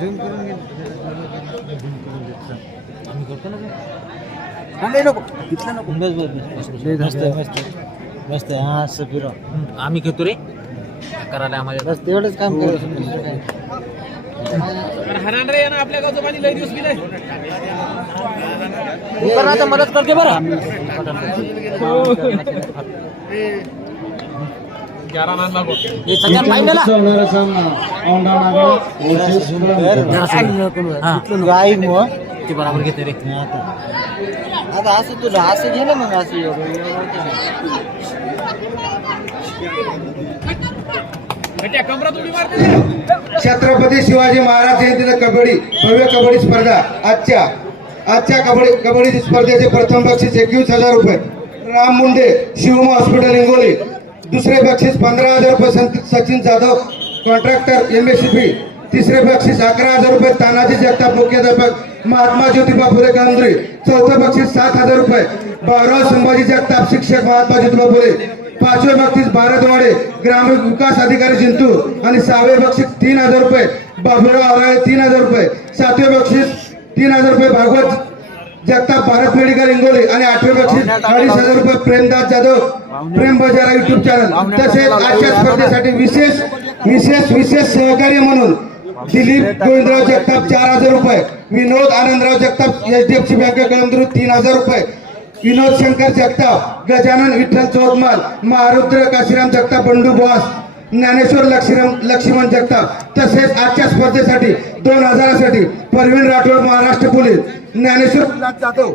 Zoom करून घे आम्ही करतो ना नको तिथलं नको बस मस्त मस्त मस्त हां असं फिरव आम्ही घेतो रे करायला आम्हाला बस तेवढंच काम करायचं हरान रे ना आपल्या गावचं पाणी लई दिवस गेलंय आता मदत करते बरं ते बरोबर घेते रे आता असं तुला असं घे ना मग असं छत्रपती शिवाजी महाराज जयंतीचा कबड्डी भव्य कबड्डी स्पर्धा आजच्या कबड्डी स्पर्धेचे प्रथम बक्षीस 21,000 रुपये राम मुंडे शिवम हॉस्पिटल हिंगोली. दुसरे बक्षीस 15,000 रुपये सचिन जाधव कॉन्ट्रॅक्टर MSCP. तिसरे बक्षीस 11,000 रुपये तानाजी जगताप मुख्याध्यापक महात्मा ज्योतिबा फुले केंद्री. चौथे बक्षीस 7,000 रुपये बाळराव संभाजी जगताप शिक्षक महात्मा ज्योतिबा फुले. पाचवे बक्षीस भारतवाडे ग्रामीण विकास अधिकारी जिंतूर आणि सहावे बक्षीस 3,000 रुपये बाबूराव आवळे 3,000 रुपये. सातवे बक्षीस 3,000 रुपये भागवत जगताप भारत मेडिकल हिंगोली आणि आठवे बक्षीस 2,500 रुपये प्रेमदास जाधव प्रेम बजारा युट्यूब चॅनल. तसेच आजच्या स्पर्धेसाठी विशेष सहकार्य म्हणून दिलीप गोविंदराव जगताप 4,000 रुपये. विनोद आनंदराव जगताप HDFC बँक कळमदुरी 3,000 रुपये. विनोद शंकर जगताप गजानन विठ्ठल चौदमाल महारुद्र काशीराम जगताप बंडू बॉस ज्ञानेश्वर लक्ष्मण जगताप. तसेच आजच्या स्पर्धेसाठी 2,000 साठी परवीन राठोड महाराष्ट्र पोलीस ज्ञानेश्वर जाधव.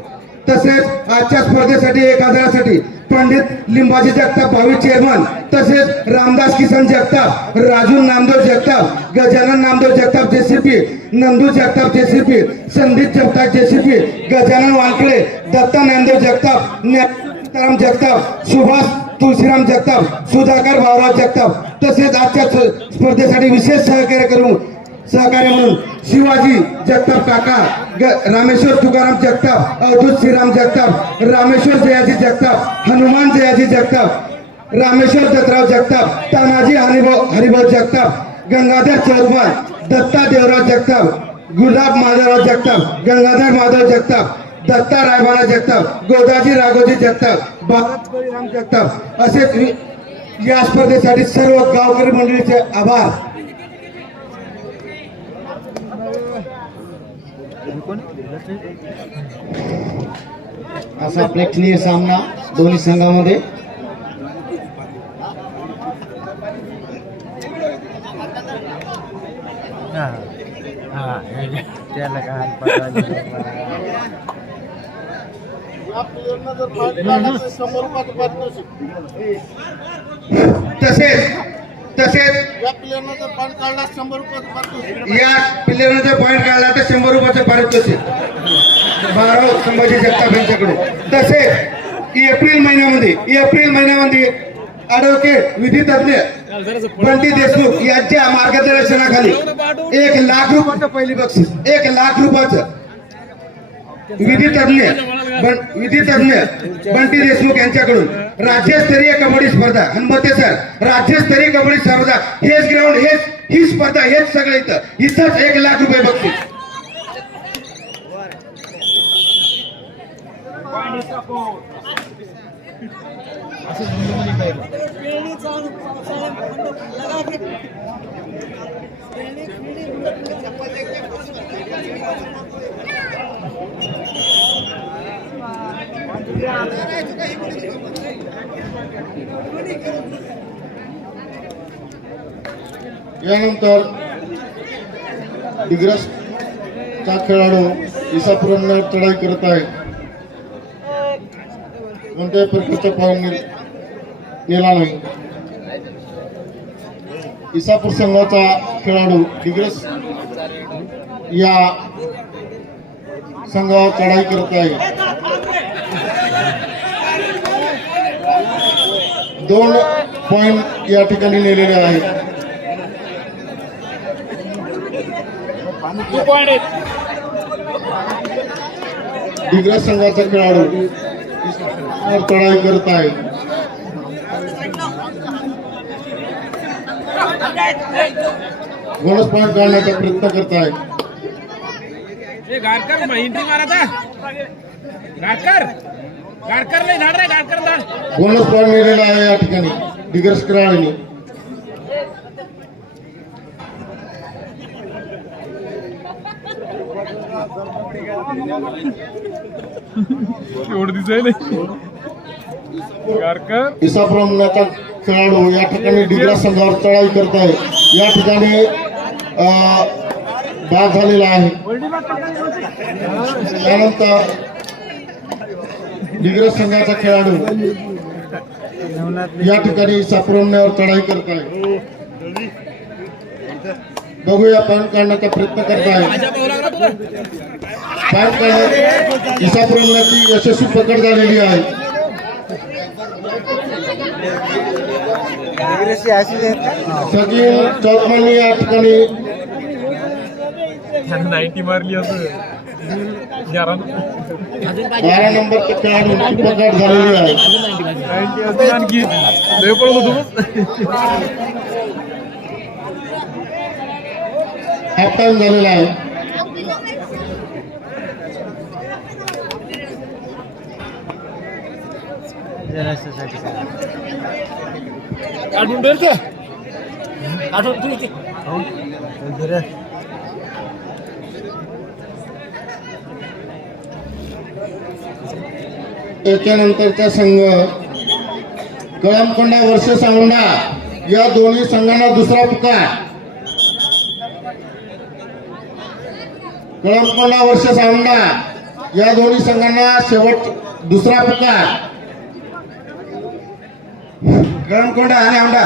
तसेच आजच्या स्पर्धेसाठी 1,000 साठी पंडित लिंबाजी जगताप भावी चेअरमन. तसेच Ramdas Kisan Jagtap Raju Namdev Jagtap Gajanan Namdev Jagtap JCP Nandu Jagtap JCP Sandeep Jagtap JCP Gajanan Wankhede Datta Namdev Jagtap Sitaram Jagtap Subhash Tulshiram Jagtap Sudhakar Bhaurao Jagtap. तसेच आजच्या स्पर्धेसाठी विशेष सहकार्य म्हणून शिवाजी जगताप काका रामेश्वर तुकाराम जगताप अवधूत श्रीराम जगताप रामेश्वर जयाजी जगताप हनुमान जयाजी जगताप रामेश्वर दत्तराव जगताप तानाजी हरिभाऊ जगताप गंगाधर चौधरी दत्ता देवराव जगताप गुलाब माधवराव जगताप गंगाधर माधव जगताप दत्ता रायबाला जगताप गोदाजी राघोजी जगताप भारत बळीराम जगताप. असेच या स्पर्धेसाठी सर्व गावकरी मंडळीचे आभार. असा प्रेक्षणीय सामना दोन्ही संघामध्ये. तसेच या प्लेयरनं जर पॉईंट काढला 100 रुपयाचं पारितोषिक. या प्लेयरनं जर पॉईंट काढला तर 100 रुपयाचं पारितोषिक बाळराव संभाजी जगताप यांच्याकडून. तसेच एप्रिल महिन्यामध्ये ॲडव्होकेट विधितज्ञ बंटी देशमुख यांच्या मार्गदर्शनाखाली 1,00,000 रुपयाचं पहिली बक्षीस 1,00,000 रुपयाचं विधितज्ञ बंटी देशमुख यांच्याकडून राज्यस्तरीय कबड्डी स्पर्धा. हनुमते सर राज्यस्तरीय कबड्डी स्पर्धा हेच ग्राउंड ही स्पर्धा हेच सगळं इथंच 1,00,000 रुपये बक्षीस. यानंतर दिग्रसचा खेळाडू इसापुरांवर चढाई करत आहे. कोणत्याही प्रकारचा पॉईंट गेला नाही. इसापूर संघाचा खेळाडू दिग्रस या संघावर चढाई करत आहे. 2 पॉईंट या ठिकाणी नेलेले आहेत. दिग्रस संघाचा खेळाडू चढाई करत आहे. बोनस पॉईंट काढण्याचा प्रयत्न करत आहे. बोनस पॉईंट मिळालेला आहे या ठिकाणी दिग्रस खेळाडूंनी. इसापुरमचा खेळाडू या ठिकाणी दिग्रस संघावर चढाई करत आहे. या ठिकाणी बाद झालेला आहे. त्यानंतर दिग्रस संघाचा खेळाडू या ठिकाणी इसापुरमवर चढाई करत आहे. बघूया पॉईंट काढण्याचा प्रयत्न करत आहे. पॉईंट काढण्यात इसापुरमची यशस्वी पकड झालेली आहे. सचिन चौधरी या ठिकाणी 90 मारली असं 12 नंबरच्या खेळाडूंची पकड झालेली आहे. 90 असं आणखी लय पळत होतो. हाफ टाइम झालेला आहे. काढून ठेवतो. त्याच्यानंतरचा संघ कळमकोंडा वर्सेस औंढा या दोन्ही संघांना दुसरा पुकार. कळमकोंडा वर्सेस औंढा या दोन्ही संघांना शेवट दुसरा पुकार. कळमकोंडा आणि औंढा,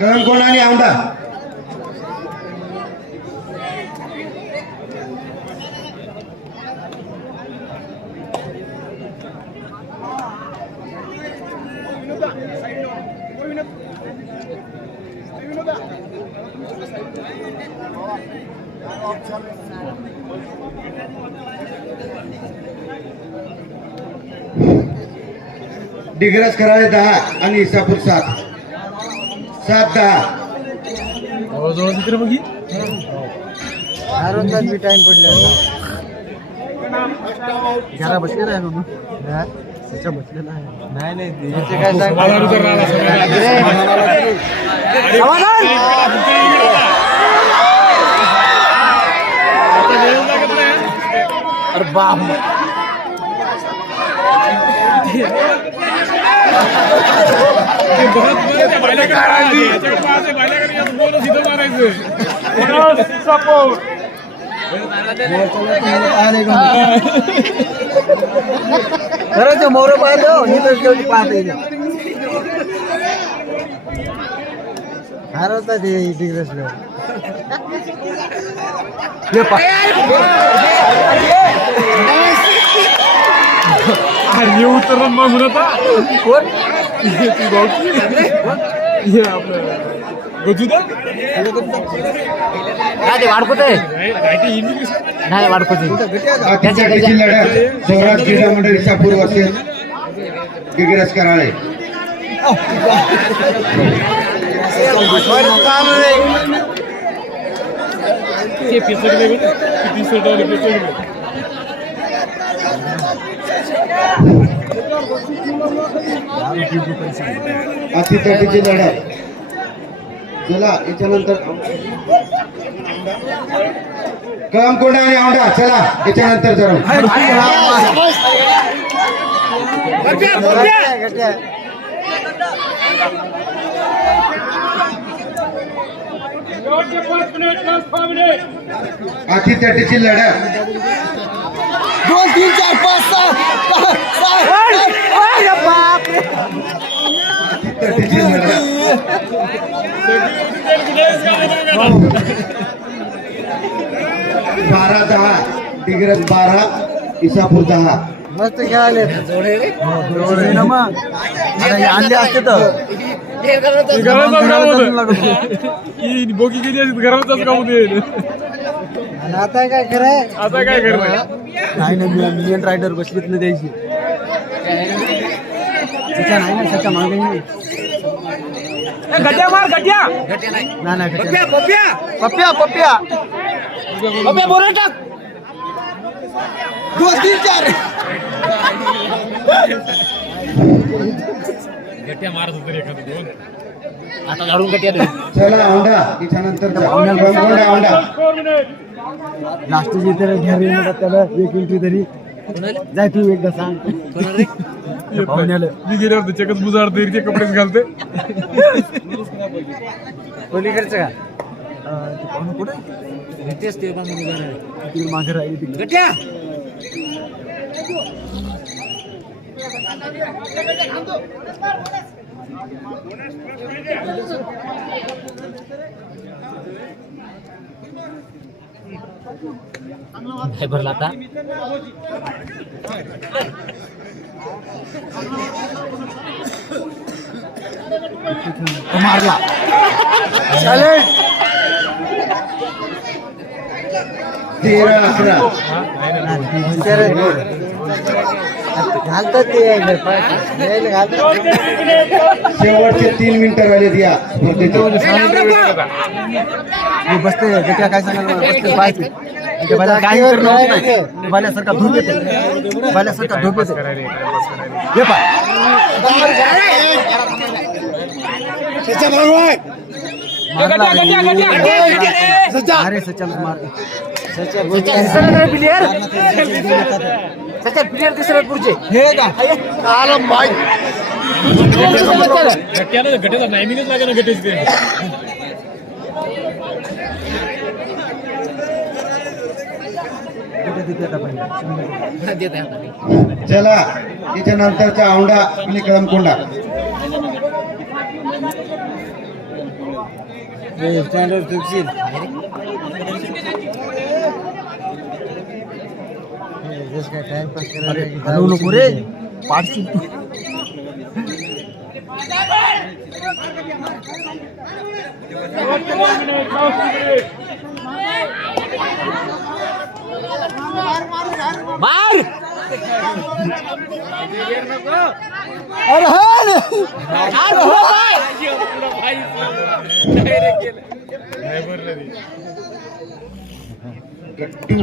कळमकोंडा आणि औंढा. डिग्रस कराळे 10 आणि इसापूर 7. 7-10. जवळ तिकडे बघी बी टाइम पडला घरा बसलेला आहे म्हणून त्याच्या बसलेला आहे. नाही त्याचे काय सांग अरे बाप खरं ते मोर पाहिलं ही तर शेवटी पाहता हरवता ते डिग्रसला हे उतरलं मग होता कोण आपलं गजूदा ते वाढकोत नाही वाढकोत अतिशय लढत स्वराज क्रीडा मंडळ इसापूर वर्सेस डिग्रस कराळे. किती सोडवले अतितटीची लढत. चला याच्यानंतर कळमकोंडा आणि औंढा. चला याच्यानंतर जरूर अतितटीची लढत. 2 3 4 5 अतितटीची लढत. 12-10. डिग्रस 12 इसापूर 10. मस्त खेळाले आणले असते तर बोगी गेली घराचाच काम होते. आता काय कराय आता काय करणार नाही ना मिलियन रायडर बसलीत ना द्यायची त्याच्या नाही ना त्याच्या मागे गट्या मार गट्या ना ना पप्प्या पप्प्या पप्प्या पप्प्या बोला टाक 2 3 4 गट्या मारत होते एखादं दोन आता धरून गट्या दे चला औंढा त्याच्यानंतर औंढा लास्ट जे तर घ्यावी म्हणतात त्याला 1 इंची तरी जाय तू एकदा सांग पाहुण्याला मी गेल्यावर त्याच्याकच बुजाड तरीचे कपडेच घालते पलीकडचं का पाहुणे कुठे तेच ते पण मागे राहिली गट्या काय भरला आता मारला चालेल 13-11 घालतात ते शेवटचे 3 मिनिटं राहिलेत या स्पर्धेचे बसते गट्या काय सांगायला बसते पाहते काही बाल्यासारखा धूप येते बाल्यासारखा धूप येते हे पाय अरे सचिन मार प्लेयर तिसऱ्या पुढचे हे आलम भाई गट्याला टायमिंगच लागे ना गट्याची ते चला त्याच्यानंतरचा औंढा आणि कळमकोंडा स्टँडर्ड फिक्सिल काय टाइमपास करायला नको रे पाडशी मार अरे गट्टू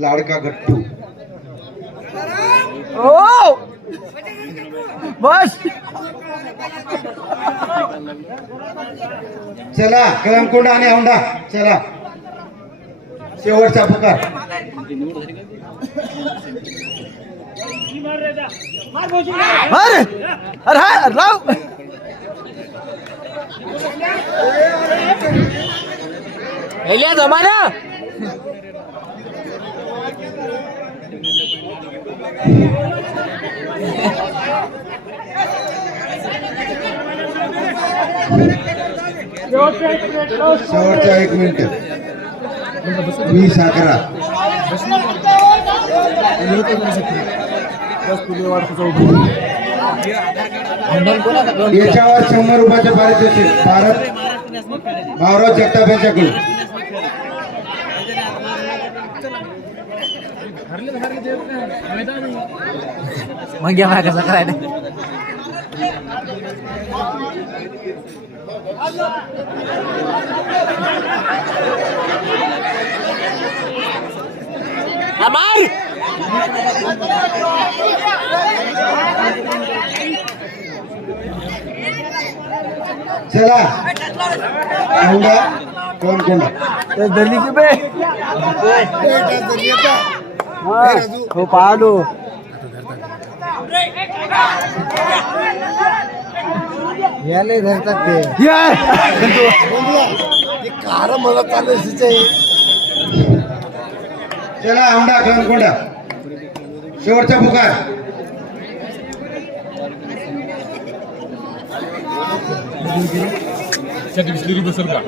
लाडका गट्टू ओ बस चला कळमकोंडा आणि औंढा चला शेवटचा पुकार अरे अरे राव एलिया जमाना शेवटचा 1 मिनिट 20-11 याच्यावर 100 रुपयाचे पारितोषिक भारत जगताप यांच्याकडून मग घ्या माझ्या कसं करायला मार चला औंढा कळमकोंडा दिल्ली की बे हो पाहलो याले धरतात ते कार मला चालायचं चला औंढा कळमकोंडा शेवटचा पुकार बिस्लरी बसल का